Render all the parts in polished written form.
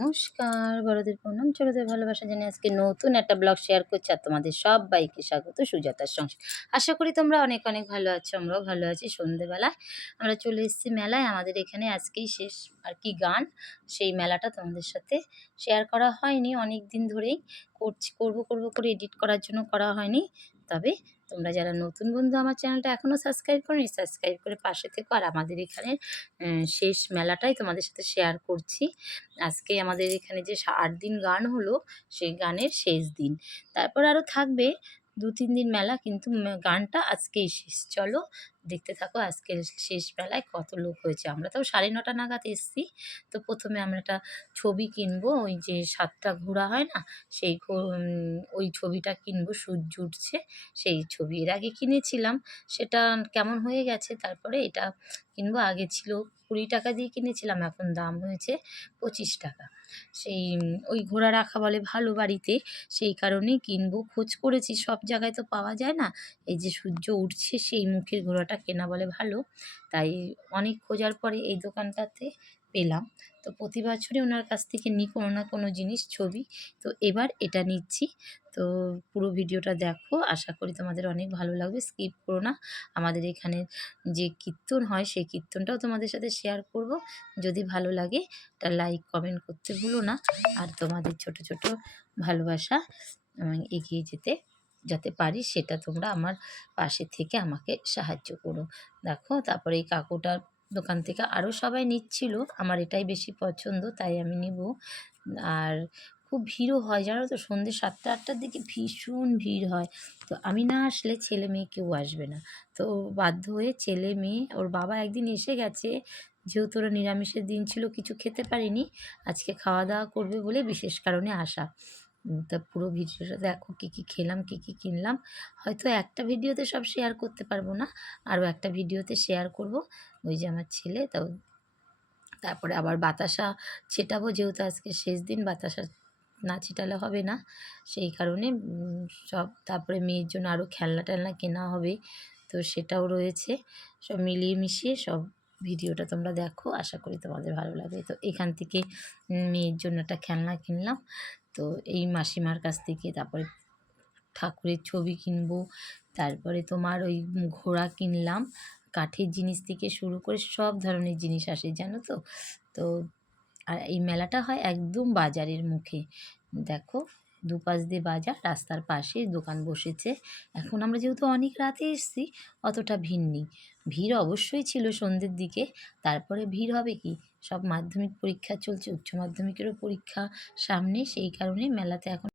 নমস্কার, বড়দের প্রণাম, ছোটদের ভালোবাসা জানিয়ে আজকে নতুন একটা ব্লগ শেয়ার করছি। আর তোমাদের সবাইকে স্বাগত সুজাতার সংসার। আশা করি তোমরা অনেক অনেক ভালো আছো, আমরাও ভালো আছি। সন্ধেবেলায় আমরা চলে এসেছি মেলায়। আমাদের এখানে আজকেই শেষ আর কি গান, সেই মেলাটা তোমাদের সাথে শেয়ার করা হয়নি অনেক দিন ধরেই। করবো করে এডিট করার জন্য করা হয়নি। তবে তোমরা যারা নতুন বন্ধু আমার চ্যানেলটা এখনও সাবস্ক্রাইব করোনি, সাবস্ক্রাইব করে পাশে থেকো। আর আমাদের এখানে শেষ মেলাটাই তোমাদের সাথে শেয়ার করছি। আজকে আমাদের এখানে যে 8 দিন গান হলো, সেই গানের শেষ দিন। তারপর আরও থাকবে 2-3 দিন মেলা, কিন্তু গানটা আজকেই শেষ। চলো দেখতে থাকো আজকের শেষ মেলায় কত লোক হয়েছে। আমরা তাও 9:30 নাগাদ এসেছি। তো প্রথমে আমরা একটা ছবি কিনবো, ওই যে 7টা ঘোড়া হয় না, সেই ওই ছবিটা কিনবো, সূর্য উঠছে সেই ছবি। এর আগে কিনেছিলাম, সেটা কেমন হয়ে গেছে। তারপরে এটা কিনবো। আগে ছিল 20 টাকা দিয়ে কিনেছিলাম, এখন দাম হয়েছে 25 টাকা। সেই ওই ঘোড়া রাখা বলে ভালো বাড়িতে, সেই কারণেই কিনবো। খোঁজ করেছি, সব জায়গায় তো পাওয়া যায় না। এই যে সূর্য উঠছে সেই মুখের ঘোড়াটা কেনা বলে ভালো, তাই অনেক খোঁজার পরে এই দোকানটাতে পেলাম। তো প্রতি বছরই ওনার কাছ থেকে নিই কোনো না কোনো জিনিস, ছবি। তো এবার এটা নিচ্ছি। তো পুরো ভিডিওটা দেখো, আশা করি তোমাদের অনেক ভালো লাগবে, স্কিপ করো না। আমাদের এখানে যে কীর্তন হয় সেই কীর্তনটাও তোমাদের সাথে শেয়ার করব। যদি ভালো লাগে একটা লাইক কমেন্ট করতে ভুলো না। আর তোমাদের ছোট ছোট ভালোবাসা এগিয়ে যেতে যাতে পারি, সেটা তোমরা আমার পাশে থেকে আমাকে সাহায্য করো। দেখো, তারপরে এই কাকুটার দোকান থেকে আরও সবাই নিচ্ছিল, আমার এটাই বেশি পছন্দ তাই আমি নিব। আর খুব ভিড়ও হয় জানো তো, সন্ধ্যে 7টা-8টার দিকে ভীষণ ভিড় হয়। তো আমি না আসলে ছেলে মেয়ে কেউ আসবে না, তো বাধ্য হয়ে ছেলে মেয়ে, ওর বাবা একদিন এসে গেছে, যেহেতু ওরা নিরামিষের দিন ছিল কিছু খেতে পারিনি, আজকে খাওয়া দাওয়া করবে বলে বিশেষ কারণে আসা। তা পুরো ভিডিওটা দেখো, কী কী খেলাম, কী কী কিনলাম। হয়তো একটা ভিডিওতে সব শেয়ার করতে পারবো না, আরও একটা ভিডিওতে শেয়ার করব। ওই যে আমার ছেলে, তারপরে আবার বাতাসা ছেটাবো, যেহেতু আজকে শেষ দিন, বাতাসা না ছেটালে হবে না, সেই কারণে সব। তারপরে মেয়ের জন্য আরও খেলনা টেলনা কেনা হবে, তো সেটাও রয়েছে। সব মিলিয়ে মিশিয়ে সব ভিডিওটা তোমরা দেখো, আশা করি তোমাদের ভালো লাগবে। তো এখান থেকে মেয়ের জন্য একটা খেলনা কিনলাম, তো এই মাসিমার কাছ থেকে। তারপরে ঠাকুরের ছবি কিনবো, তারপরে তোমার ওই ঘোড়া কিনলাম। কাঠের জিনিস থেকে শুরু করে সব ধরনের জিনিস আসে জানো তো। তো আর এই মেলাটা হয় একদম বাজারের মুখে। দেখো, দুপাশ দিয়ে বাজার, রাস্তার পাশে দোকান বসেছে। এখন আমরা যেহেতু অনেক রাতে এসেছি, অতটা ভিড় নেই। ভিড় অবশ্যই ছিল সন্ধ্যের দিকে, তারপরে ভিড় হবে কি, সব মাধ্যমিক পরীক্ষা চলছে, উচ্চ মাধ্যমিকেরও পরীক্ষা সামনে, সেই কারণে মেলাতে এখন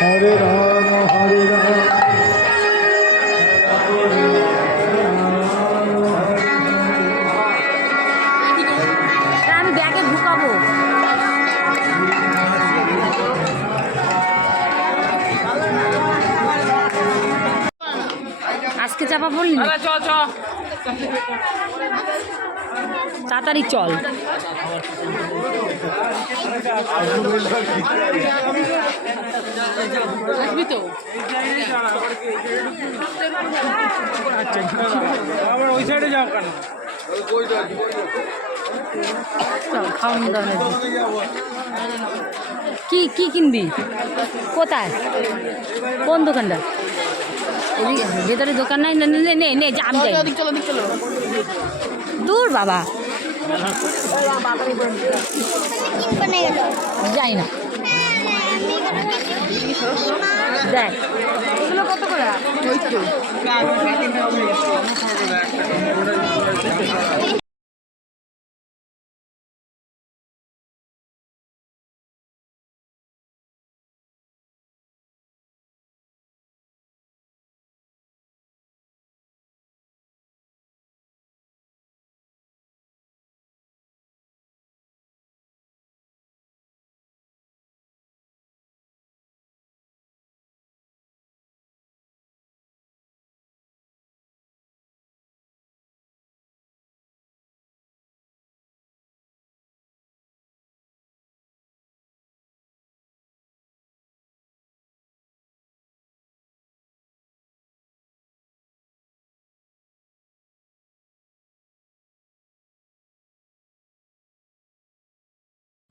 হরে রাম হরে রাম আমি ব্যাগে ঢুকাবো। আজকে চাপা পড়লি না? তাড়াতাড়ি চল। আসবি তো? ওই সাইডে যাও কেন? খাওয়ান দাওয়ান কি কি কিনবি? কোথায়? কোন দোকানটা? ভেতরে দোকান নাই? নে জাম যাই। দূর বাবা, যাই না। দেখ এগুলো কত করে?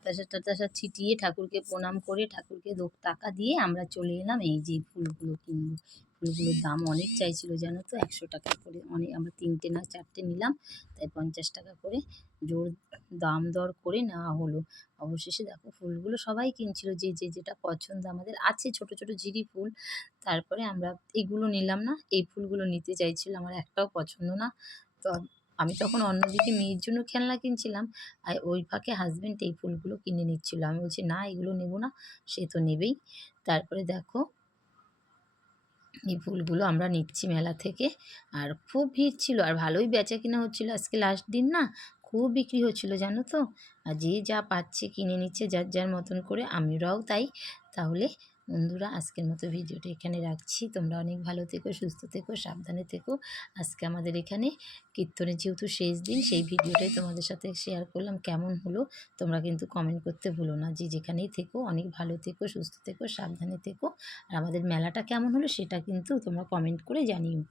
বাতাসা টাতাসা ছিটিয়ে ঠাকুরকে প্রণাম করে ঠাকুরকে টাকা দিয়ে আমরা চলে এলাম। এই যে ফুলগুলো কিনবো। ফুলগুলোর দাম অনেক চাইছিল জানো তো, 100 টাকা করে। অনেক, আমরা 3টে না 4টে নিলাম, তাই 50 টাকা করে জোর দাম দর করে নেওয়া হলো। অবশেষে দেখো ফুলগুলো সবাই কিনছিল, যে যেটা পছন্দ। আমাদের আছে ছোট ছোট ঝিরি ফুল, তারপরে আমরা এগুলো নিলাম না। এই ফুলগুলো নিতে চাইছিল, আমার একটাও পছন্দ না। তো আমি তখন অন্যদিকে মেয়ের জন্য খেলনা কিনছিলাম, আর ওই ফাঁকে হাজব্যান্ড এই ফুলগুলো কিনে নিচ্ছিল। আমি বলছি না এগুলো নেবো না, সে তো নেবেই। তারপরে দেখো এই ফুলগুলো আমরা নিচ্ছি মেলা থেকে। আর খুব ভিড় ছিল, আর ভালোই বেচা কিনা হচ্ছিলো। আজকে লাস্ট দিন না, খুব বিক্রি হচ্ছিলো জানো তো। আর যে যা পাচ্ছে কিনে নিচ্ছে যার যার মতন করে, আমরাও তাই। তাহলে বন্ধুরা আজকের মতো ভিডিওটা এখানে রাখছি। তোমরা অনেক ভালো থেকো, সুস্থ থেকো, সাবধানে থেকো। আজকে আমাদের এখানে কীর্তনের যেহেতু শেষ দিন, সেই ভিডিওটাই তোমাদের সাথে শেয়ার করলাম। কেমন হলো তোমরা কিন্তু কমেন্ট করতে ভুলো না। যে যেখানেই থেকো অনেক ভালো থেকো, সুস্থ থেকো, সাবধানে থেকো। আর আমাদের মেলাটা কেমন হলো সেটা কিন্তু তোমরা কমেন্ট করে জানিও।